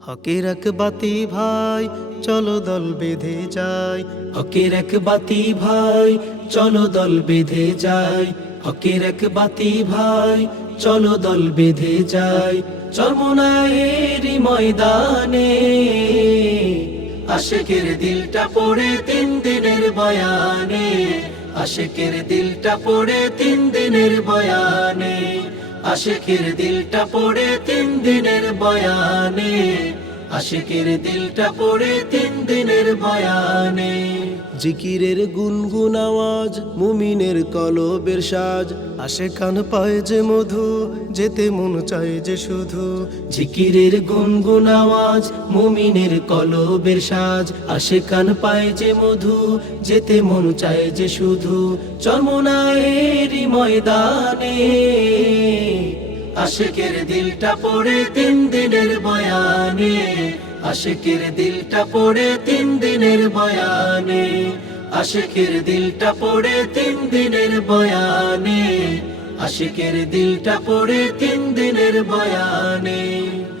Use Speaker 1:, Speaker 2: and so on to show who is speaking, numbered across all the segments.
Speaker 1: হকের এক বাতি ভাই, চলো দল বেঁধে যায়
Speaker 2: হকের এক বাতি ভাই, চলো দল বেঁধে যায় হকের এক বাতি ভাই, চলো দল বেঁধে যায় চরমনায়েরই ময়দানে আশেকের দিলটা পড়ে তিন দিনের বয়ানে, আশেকের দিলটা পড়ে তিন দিনের বয়ানে। আশেকের দিলটা পড়ে তিন দিনের বয়ানে আশেকের দিলটা পড়ে তিন দিনের বয়ানে।
Speaker 1: জিকিরের গুনগুন আওয়াজ মুমিনের কলবের সাজ আসে কান পায় যে মধু যেতে মন চায় যে শুধু।
Speaker 2: জিকিরের গুনগুন আওয়াজ মুমিনের কলবের সাজ আসে কান পায় যে মধু যেতে মন চায় যে শুধু। চরমনায়েরই ময়দানে। আশেকের দিলটা পড়ে তিন দিনের বয়ানে আশিকের দিলটা পড়ে তিন দিনের বয়ানে আশেকের দিলটা পড়ে তিন দিনের বয়ানে আশিকের দিলটা পড়ে তিন দিনের বয়ানে।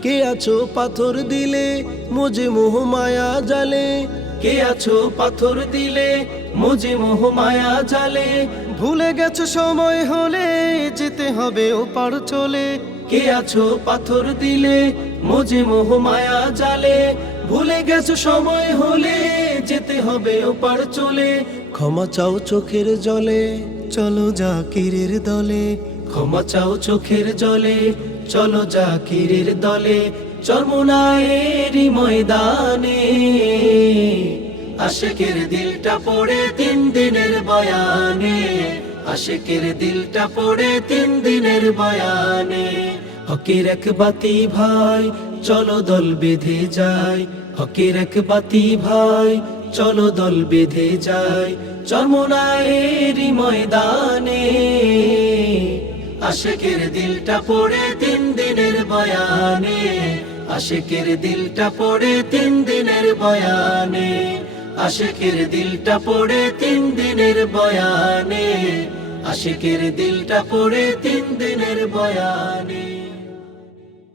Speaker 1: কে আছো পাথর দিলে মোজে মোহ মায়া জালে?
Speaker 2: কে আছো পাথর দিলে মুজে মোহ মায়া জালে।
Speaker 1: ভুলে গেছো সময় হলে যেতে হবে ওপার চলে।
Speaker 2: কে আছো পাথর দিলে? মুজে মোহ মায়া জালে। ভুলে গেছো সময় হলে যেতে হবে ওপার চলে।
Speaker 1: ক্ষমা চাও চোখের জলে চলো জাকিরের দলে।
Speaker 2: ক্ষমা চাও চোখের জলে চলো জাকিরের দলে। চরমনায়েরই ময়দানে। আশেকের দিলটা পড়ে তিন দিনের বয়ানে, আশেকের দিলটা পড়ে তিন দিনের বয়ানে। হকের এক বাতি ভাই, চলো দল বেঁধে যায় হকের এক বাতি ভাই, চলো দল বেঁধে যায় চরমনায়েরই ময়দানে, আশেকের দিলটা পড়ে তিন দিনের বয়ানে, আশেকের দিলটা পড়ে তিন দিনের বয়ানে। আশেকের দিলটা পড়ে তিন দিনের বয়ানে আশিকের দিলটা পড়ে তিন দিনের বয়ানে।